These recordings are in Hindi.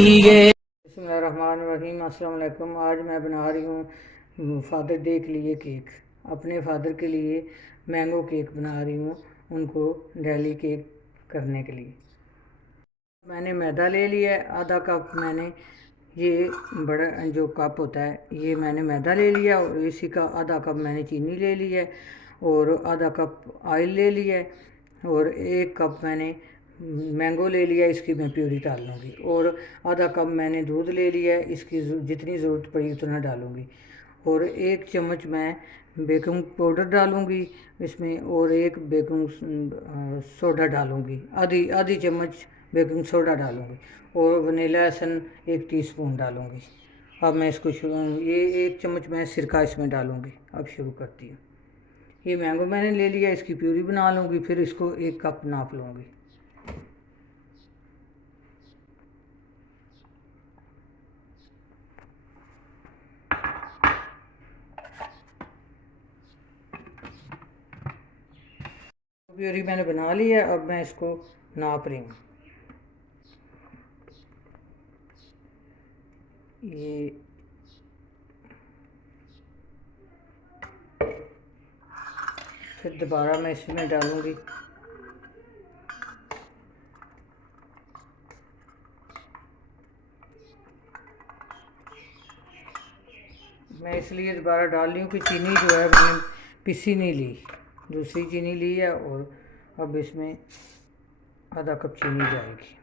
बिस्मिल्लाहिर्रहमानिर्रहीम। अस्सलाम वालेकुम। आज मैं बना रही हूँ फादर डे के लिए केक। अपने फादर के लिए मैंगो केक बना रही हूँ, उनको डेली केक करने के लिए। मैंने मैदा ले लिया है, आधा कप मैंने ये बड़ा जो कप होता है ये मैंने मैदा ले लिया, और इसी का आधा कप मैंने चीनी ले ली है, और आधा कप ऑयल ले लिया है, और एक कप मैंने मैंगो ले लिया, इसकी मैं प्यूरी डाल लूँगी, और आधा कप मैंने दूध ले लिया है, इसकी जितनी ज़रूरत पड़ी उतना डालूँगी, और एक चम्मच मैं बेकिंग पाउडर डालूँगी इसमें, और एक बेकिंग सोडा डालूँगी, आधी आधी चम्मच बेकिंग सोडा डालूँगी, और वनीला एसन 1 टीस्पून डालूँगी। अब मैं इसको ये 1 चम्मच मैं सिरका इसमें डालूँगी। अब शुरू करती हूँ। ये मैंगो मैंने ले लिया, इसकी प्यूरी बना लूँगी, फिर इसको 1 कप नाप लूँगी। प्यूरी मैंने बना ली है, अब मैं इसको नाप रही हूँ। ये फिर दोबारा मैं इसमें डालूँगी। मैं इसलिए दोबारा डाल रही हूँ कि चीनी जो है मैंने पिसी नहीं ली, दूसरी चीनी ली है, और अब इसमें आधा कप चीनी जाएगी।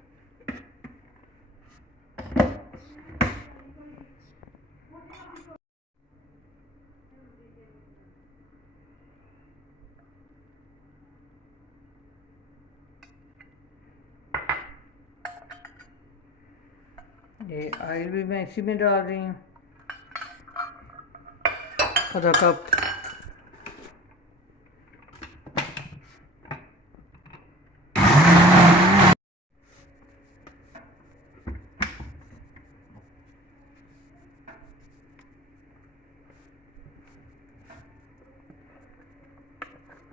ये ऑयल भी मैं इसी में डाल रही हूँ, आधा कप।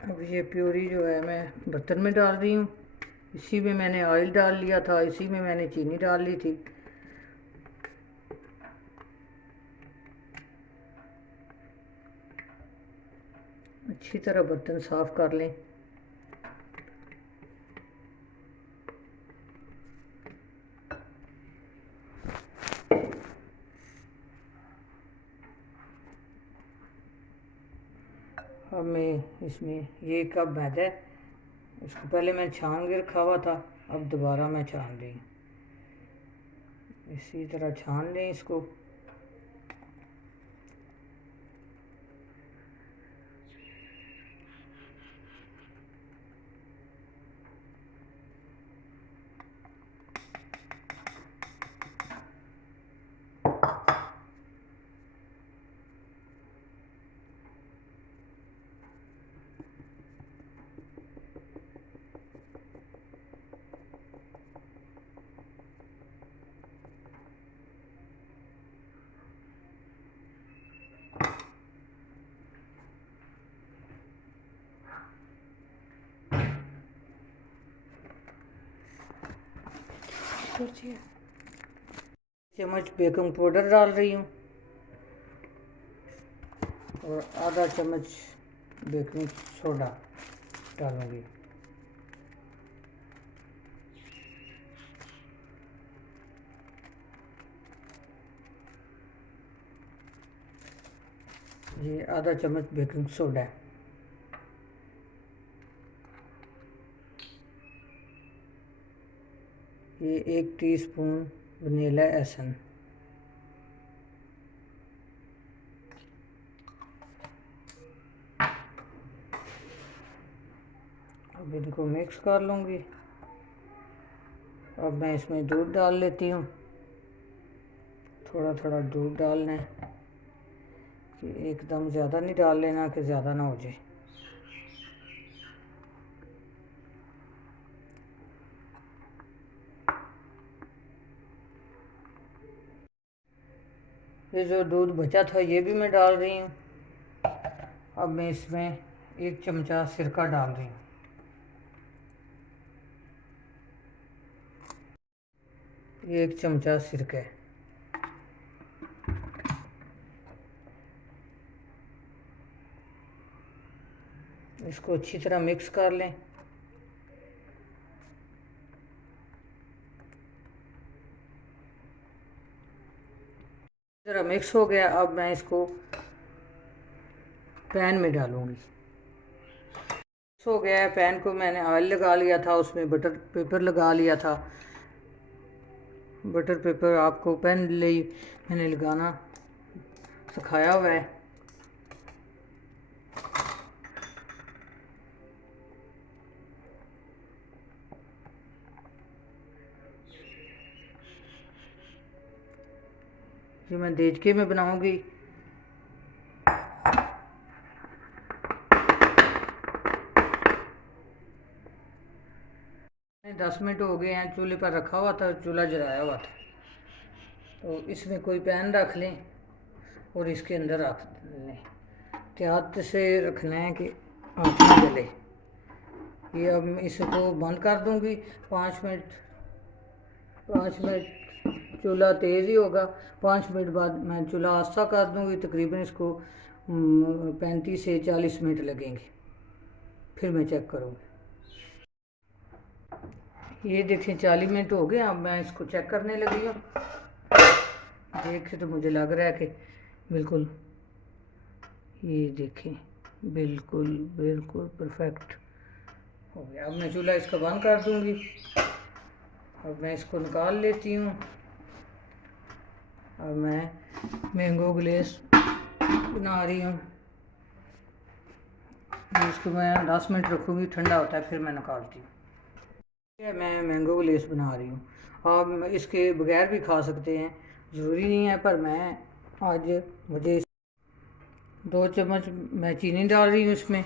अब ये प्यूरी जो है मैं बर्तन में डाल रही हूँ। इसी में मैंने ऑयल डाल लिया था, इसी में मैंने चीनी डाल ली थी। अच्छी तरह बर्तन साफ़ कर लें। अब मैं इसमें ये कप मैदा है, इसको पहले मैं छान के रखा हुआ था, अब दोबारा मैं छान रही हूँ। इसी तरह छान लें इसको। चम्मच बेकिंग पाउडर डाल रही हूँ, और आधा चम्मच बेकिंग सोडा डालूँगी। ये आधा चम्मच बेकिंग सोडा है। ये 1 टीस्पून वनीला एसन। अब इनको मिक्स कर लूँगी। अब मैं इसमें दूध डाल लेती हूँ। थोड़ा थोड़ा दूध डालना है, कि एकदम ज़्यादा नहीं डाल लेना कि ज़्यादा ना हो जाए। ये जो दूध बचा था ये भी मैं डाल रही हूँ। अब मैं इसमें 1 चमचा सिरका डाल रही हूँ। 1 चमचा सिरका, इसको अच्छी तरह मिक्स कर लें। तरह मिक्स हो गया। अब मैं इसको पैन में डालूंगी। हो गया है, पैन को मैंने ऑयल लगा लिया था, उसमें बटर पेपर लगा लिया था। बटर पेपर आपको पैन ले मैंने लगाना सिखाया हुआ है। ये मैं देचके में बनाऊंगी। 10 मिनट हो गए हैं, चूल्हे पर रखा हुआ था, चूल्हा जलाया हुआ था। तो इसमें कोई पैन रख लें और इसके अंदर रख लें। एहतियात से रखना है कि आँच ना जले। ये अब मैं इसको बंद कर दूंगी 5 मिनट। 5 मिनट चूल्हा तेज़ ही होगा। 5 मिनट बाद मैं चूल्हा आस्ता कर दूंगी। तकरीबन इसको 35 से 40 मिनट लगेंगे। फिर मैं चेक करूँगी। ये देखें 40 मिनट हो गए। अब मैं इसको चेक करने लगी हूँ। देखें तो मुझे लग रहा है कि बिल्कुल, ये देखें बिल्कुल बिल्कुल परफेक्ट हो गया। अब मैं चूल्हा इसका बंद कर दूंगी। अब मैं इसको निकाल लेती हूँ। अब मैं मैंगो ग्लेस बना रही हूँ। इसको मैं 10 मिनट रखूँगी, ठंडा होता है फिर मैं निकालती हूँ। मैं मैंगो ग्लेस बना रही हूँ। आप इसके बगैर भी खा सकते हैं, ज़रूरी नहीं है, पर मैं आज मुझे 2 चम्मच मैं चीनी डाल रही हूँ इसमें।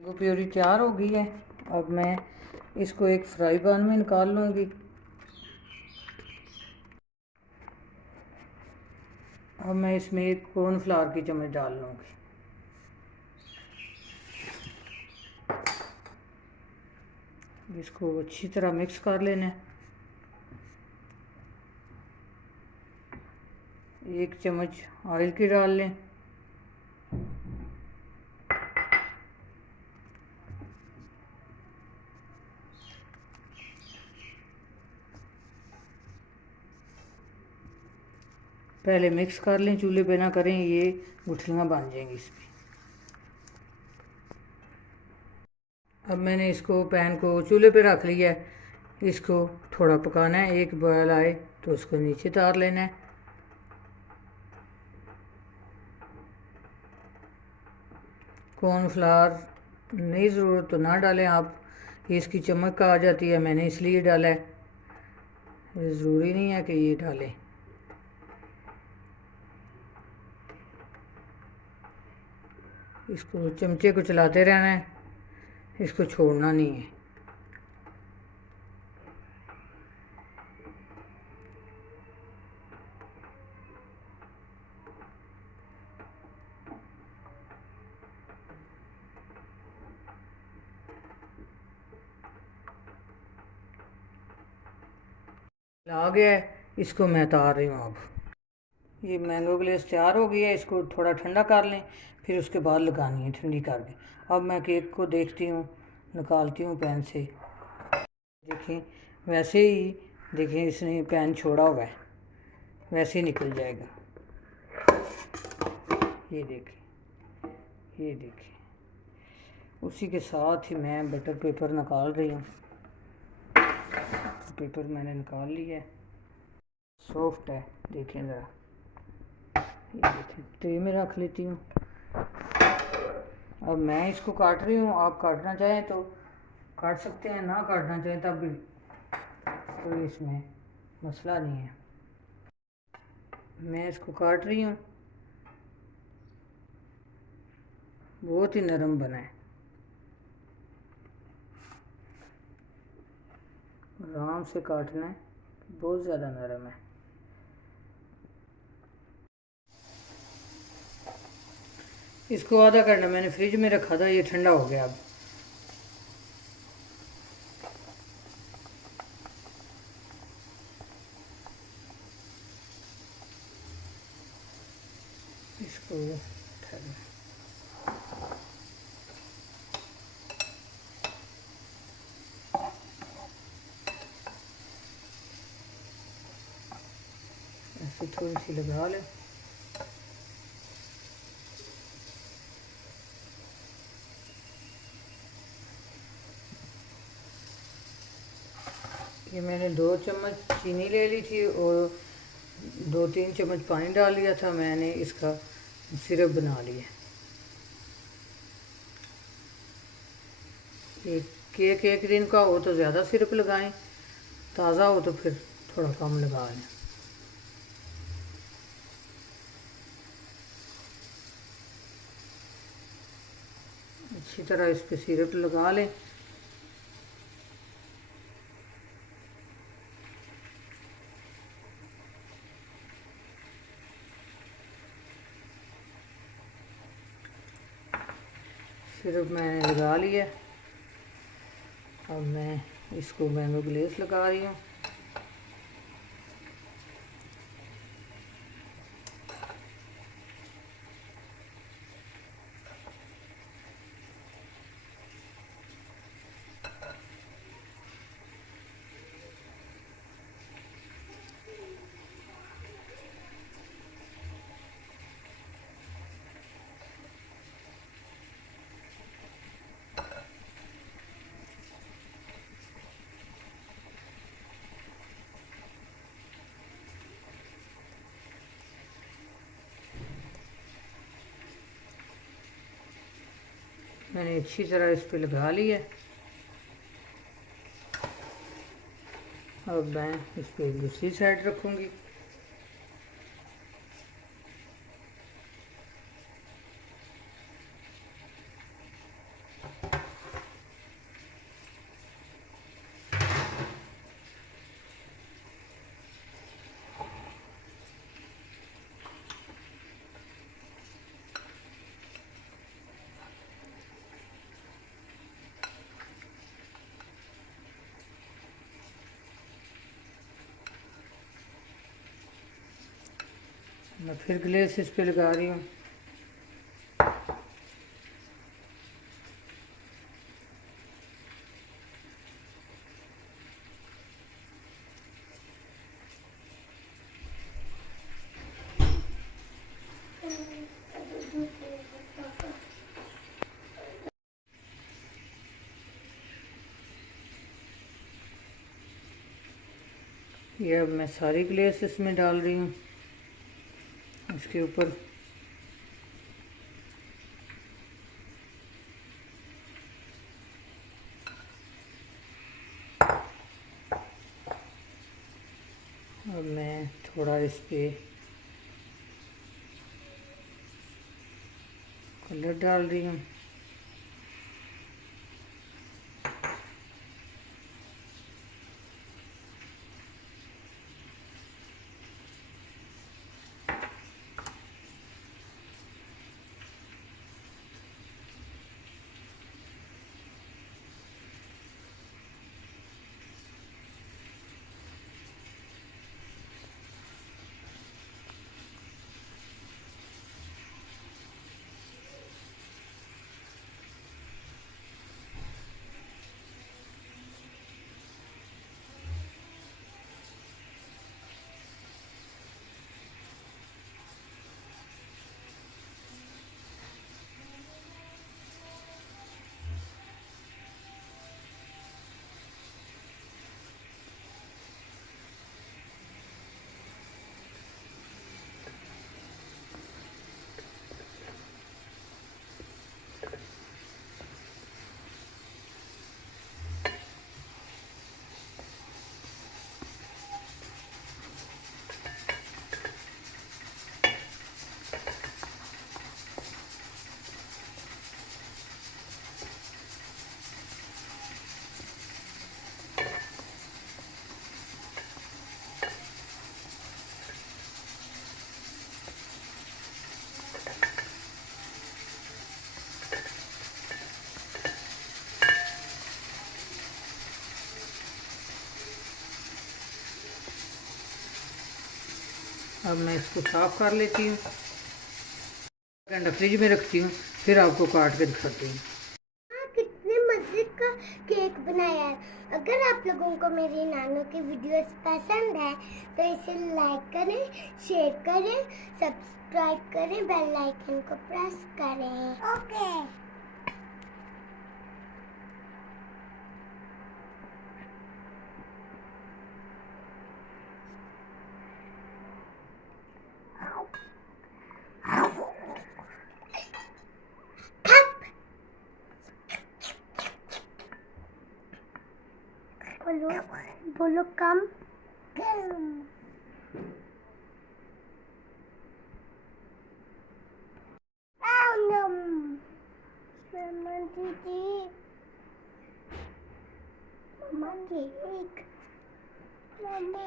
मैंगो प्यूरी तैयार हो गई है। अब मैं इसको एक फ्राई पैन में निकाल लूँगी। अब मैं इसमें एक कॉर्नफ्लावर की चम्मच डाल लूँगी। इसको अच्छी तरह मिक्स कर लेना है। 1 चम्मच ऑयल की डाल लें। पहले मिक्स कर लें, चूल्हे पे ना करें, ये गुठलियाँ बन जाएंगी इस पर। अब मैंने इसको पैन को चूल्हे पे रख लिया है। इसको थोड़ा पकाना है। एक बॉयल आए तो उसको नीचे उतार लेना है। कॉर्नफ्लावर नहीं ज़रूरत तो ना डालें आप, इसकी चमक आ जाती है, मैंने इसलिए डाला है। ये ज़रूरी नहीं है कि ये डालें। इसको चमचे को चलाते रहना है, इसको छोड़ना नहीं है। आ गया है, इसको मैं उतार रही हूँ। अब ये मैंगो ग्लेस तैयार हो गई है। इसको थोड़ा ठंडा कर लें, फिर उसके बाद लगानी है ठंडी करके। अब मैं केक को देखती हूँ, निकालती हूँ पैन से। देखें वैसे ही, देखें इसने पैन छोड़ा हुआ है, वैसे ही निकल जाएगा। ये देखें, ये देखें। उसी के साथ ही मैं बटर पेपर निकाल रही हूँ। पेपर मैंने निकाल लिया है, सॉफ्ट है, देखें ज़रा। ये देखें, ट्रे में रख लेती हूँ। अब मैं इसको काट रही हूँ। आप काटना चाहें तो काट सकते हैं, ना काटना चाहें तब भी कोई इसमें मसला नहीं है। मैं इसको काट रही हूँ। बहुत ही नरम बना है, आराम से काटना है, बहुत ज़्यादा नरम है। इसको आधा घंटा मैंने फ्रिज में रखा था, ये ठंडा हो गया। अब इसको उठा दें। ऐसे थोड़ी सी लगा लें। ये मैंने 2 चम्मच चीनी ले ली थी और 2-3 चम्मच पानी डाल लिया था। मैंने इसका सिरप बना लिया। ये केक 1 दिन का हो तो ज़्यादा सिरप लगाएं, ताज़ा हो तो फिर थोड़ा कम लगा लें। अच्छी तरह इस पे सिरप लगा लें। सिरप मैंने लगा लिया। अब मैं इसको मैंगो ग्लेस लगा रही हूँ। मैंने अच्छी तरह इस पे लगा लिया। अब मैं इस पे दूसरी साइड रखूँगी। मैं फिर ग्लेस इस पे लगा रही हूँ। ये अब मैं सारी ग्लेस इसमें डाल रही हूँ इसके ऊपर। अब मैं थोड़ा इस पे कलर डाल रही हूँ। अब मैं इसको साफ कर लेती हूँ। घंटा फ्रिज में रखती हूँ, फिर आपको काट के दिखाती हूँ। कितने मजे का केक बनाया है। अगर आप लोगों को मेरी नानू की वीडियोस पसंद है तो इसे लाइक करें, शेयर करें, सब्सक्राइब करें, बेल आइकन को प्रेस करें। ओके। बोलो बोलो कम मम्मा दीदी, मम्मा केक, मम्मा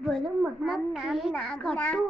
बोलो मम्मा केक काटो।